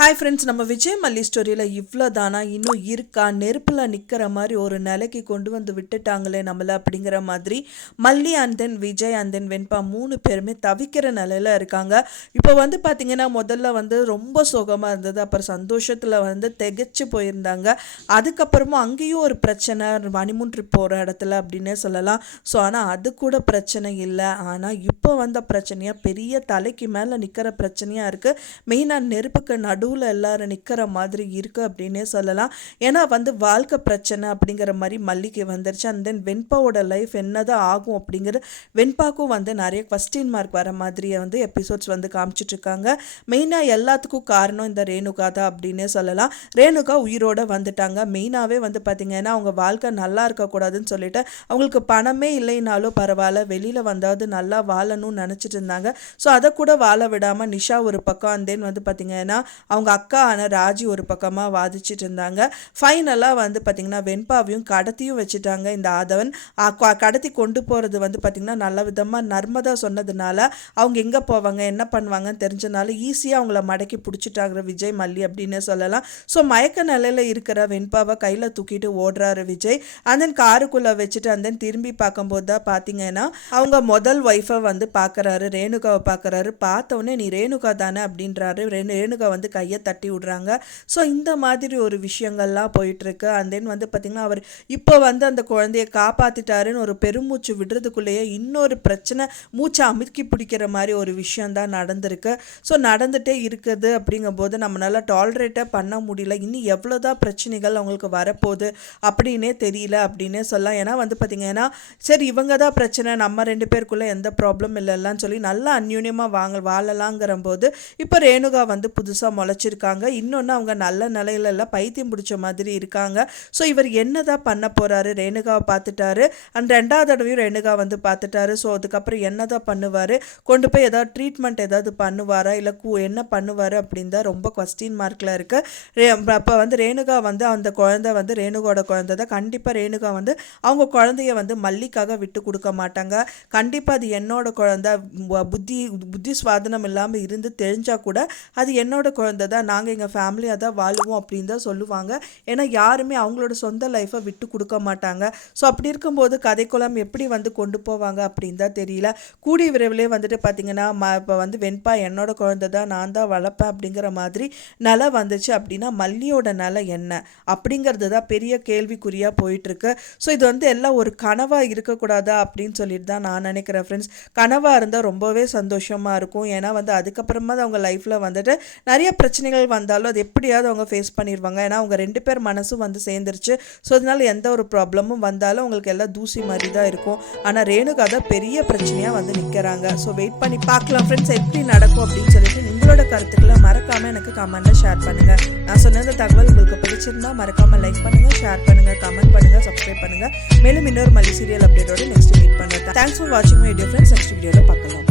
Hi friends நம்ம விஜய் மல்லி ஸ்டோரியில் இவ்வளோ தானா இன்னும் இருக்கா? நெருப்பில் நிற்கிற மாதிரி ஒரு நிலைக்கு கொண்டு வந்து விட்டுட்டாங்களே நம்மளை அப்படிங்கிற மாதிரி Malli and then Vijay and then Venba மூணு பேருமே தவிக்கிற நிலையில் இருக்காங்க. இப்போ வந்து பார்த்திங்கன்னா முதல்ல வந்து ரொம்ப சுகமாக இருந்தது அப்புறம் சந்தோஷத்தில் வந்து திகைச்சு போயிருந்தாங்க. அதுக்கப்புறமா அங்கேயும் ஒரு பிரச்சனை மணிமூன் ட்ரிப் போகிற இடத்துல அப்படின்னே சொல்லலாம். ஸோ ஆனால் அது கூட பிரச்சனை இல்லை. ஆனால் இப்போ வந்த பிரச்சனையாக பெரிய தலைக்கு மேலே நிற்கிற பிரச்சனையாக இருக்குது மெயினாக நெருப்புக்கு நடுவில் எல்லாரும் நிற்கிற மாதிரி இருக்குது அப்படின்னே சொல்லலாம். ஏன்னா வந்து வாழ்க்கை பிரச்சனை அப்படிங்கிற மாதிரி மல்லிகை வந்துருச்சு. அண்ட் தென் வெண்பாவோட லைஃப் என்னதான் ஆகும் அப்படிங்கிற வெண்பாக்கும் வந்து நிறைய கொஸ்டின் மார்க் வர மாதிரியே வந்து எபிசோட்ஸ் வந்து காமிச்சிட்டு இருக்காங்க. மெயினாக எல்லாத்துக்கும் காரணம் இந்த ரேணுகா தான் அப்படின்னே சொல்லலாம். ரேணுகா உயிரோட வந்துட்டாங்க. மெயினாகவே வந்து பார்த்திங்கன்னா அவங்க வாழ்க்கை நல்லா இருக்கக்கூடாதுன்னு சொல்லிட்டு அவங்களுக்கு பணமே இல்லைனாலும் பரவாயில்ல வெளியில் வந்தாவது நல்லா வாழணும்னு நினச்சிட்டு இருந்தாங்க. ஸோ அதை கூட வாழ விடாமல் நிஷா ஒரு பக்கம் and வந்து பார்த்திங்கன்னா அவங்க அக்கா ராஜி ஒரு பக்கமாக வாதிச்சிட்டு இருந்தாங்க. ஃபைனலாக வந்து பார்த்திங்கன்னா வெண்பாவையும் கடத்தியும் வச்சுட்டாங்க இந்த ஆதவன். கடத்தி கொண்டு போகிறது வந்து பார்த்திங்கன்னா நல்ல விதமாக நர்மதா சொன்னதுனால அவங்க எங்கே போவாங்க என்ன பண்ணுவாங்கன்னு தெரிஞ்சனால ஈஸியாக அவங்கள மடக்கி பிடிச்சிட்டாங்கிற விஜய் மல்லி அப்படின்னு சொல்லலாம். ஸோ மயக்க நிலையில் இருக்கிற வெண்பாவை கையில் தூக்கிட்டு ஓடுறாரு விஜய். அண்ட் தென் காருக்குள்ளே வச்சுட்டு அந்த தென் திரும்பி பார்க்கும்போது தான் பார்த்தீங்கன்னா அவங்க முதல் ஒய்ஃபை வந்து பார்க்குறாரு ரேணுகாவை பார்க்குறாரு பார்த்தோன்னே நீ ரேணுகா தானே? அப்படின்றாரு. ரேணு ரேணுகா வந்து கையை தட்டி விடுறாங்க. ஸோ இந்த மாதிரி ஒரு விஷயங்கள்லாம் போயிட்டுருக்கு. அண்ட் தென் வந்து பார்த்திங்கன்னா அவர் இப்போ வந்து அந்த குழந்தைய காப்பாற்றிட்டாருன்னு ஒரு பெருமூச்சு விடுறதுக்குள்ளேயே இன்னொரு பிரச்சனை மூச்சை அமுக்கி பிடிக்கிற மாதிரி ஒரு விஷயந்தான் நடந்திருக்கு. ஸோ நடந்துகிட்டே இருக்குது அப்படிங்கும்போது நம்மளால் டாலரேட்டே பண்ண முடியல. இன்னும் எவ்வளோதான் பிரச்சனைகள் அவங்களுக்கு வரப்போகுது அப்படின்னே தெரியல அப்படின்னே சொல்லலாம். ஏன்னா வந்து பார்த்திங்கன்னா சரி இவங்க தான் பிரச்சனை நம்ம ரெண்டு பேருக்குள்ளே எந்த ப்ராப்ளம் இல்லைல்லான்னு சொல்லி நல்லா அந்யூன்யமாக வாங்க வாழலாங்கிற போது இப்போ ரேணுகா வந்து புதுசாக முளைச்சி வச்சுருக்காங்க. இன்னொன்று அவங்க நல்ல நிலையிலலாம் பைத்தியம் பிடிச்ச மாதிரி இருக்காங்க. ஸோ இவர் என்னதான் பண்ண போகிறாரு ரேணுகாவை பார்த்துட்டாரு. அண்ட் ரெண்டாவது தடவையும் ரேணுகா வந்து பார்த்துட்டாரு. ஸோ அதுக்கப்புறம் என்னதான் பண்ணுவார்? கொண்டு போய் ஏதாவது ட்ரீட்மெண்ட் ஏதாவது பண்ணுவாரா? இல்லை கூ என்ன பண்ணுவார் அப்படின்னு தான் ரொம்ப கொஸ்டின் மார்க்கில் இருக்குது அப்போ வந்து ரேணுகா வந்து அந்த குழந்தை வந்து ரேணுகோட குழந்தை தான். கண்டிப்பாக ரேணுகா வந்து அவங்க குழந்தைய வந்து மல்லிக்காக விட்டு கொடுக்க மாட்டாங்க. கண்டிப்பாக அது என்னோட குழந்தை. புத்தி புத்தி சுவாதனம் இல்லாமல் இருந்து தெரிஞ்சால் கூட அது என்னோட குழந்தை தான் நாங்கள் எங்கள் ஃபேமிலியாக தான் வாழுவோம் அப்படின்னு தான் சொல்லுவாங்க. ஏன்னா யாருமே அவங்களோட சொந்த லைஃப்பை விட்டு கொடுக்க மாட்டாங்க. ஸோ அப்படி இருக்கும்போது கதைக்குளம் எப்படி வந்து கொண்டு போவாங்க அப்படின்னு தான் தெரியல. கூடிய விரைவிலே வந்துட்டு பார்த்தீங்கன்னா ம இப்போ வந்து வெண்பா என்னோட குழந்தை தான் நான் தான் வளர்ப்பேன் அப்படிங்கிற மாதிரி நிலை வந்துச்சு அப்படின்னா மல்லியோட நிலை என்ன? அப்படிங்கிறது தான் பெரிய கேள்விக்குறியாக போயிட்டுருக்கு. ஸோ இது வந்து எல்லாம் ஒரு கனவாக இருக்கக்கூடாதா அப்படின்னு சொல்லிட்டு தான் நான் நினைக்கிறேன் ஃப்ரெண்ட்ஸ் கனவாக இருந்தால் ரொம்பவே சந்தோஷமாக இருக்கும். ஏன்னா வந்து அதுக்கப்புறமா தான் அவங்க லைஃப்பில் வந்துட்டு நிறைய பிரச்சனை பிரச்சனைகள் வந்தாலும் அது எப்படியாவது அவங்க ஃபேஸ் பண்ணிடுவாங்க ஏன்னா அவங்க ரெண்டு பேர் மனசும் வந்து சேர்ந்துருச்சு. ஸோ அதனால எந்த ஒரு ப்ராப்ளமும் வந்தாலும் அவங்களுக்கு எல்லாம் தூசி மாதிரி தான் இருக்கும். ஆனால் ரேணுகா தான் பெரிய பிரச்சனையாக வந்து நிற்கிறாங்க ஸோ வெயிட் பண்ணி பார்க்கலாம் ஃப்ரெண்ட்ஸ் எப்படி நடக்கும் அப்படின்னு சொல்லிட்டு உங்களோட கருத்துக்களை மறக்காமல் எனக்கு கமெண்ட்டில் ஷேர் பண்ணுங்கள் நான் சொன்ன இந்த தகவல் உங்களுக்கு பிடிச்சிருந்தா மறக்காமல் லைக் பண்ணுங்கள் ஷேர் பண்ணுங்கள் கமெண்ட் பண்ணுங்கள் சப்ஸ்கிரைப் பண்ணுங்கள் மேலும் இன்னொரு மல்லி சீரியல் அப்டேட்டோட நெக்ஸ்ட் மீட் பண்ணுறேன் தேங்க்ஸ் ஃபார் வாட்சிங் மை டிஃப்ரெண்ட்ஸ் நெக்ஸ்ட் வீடியோவில் பார்க்கலாம்.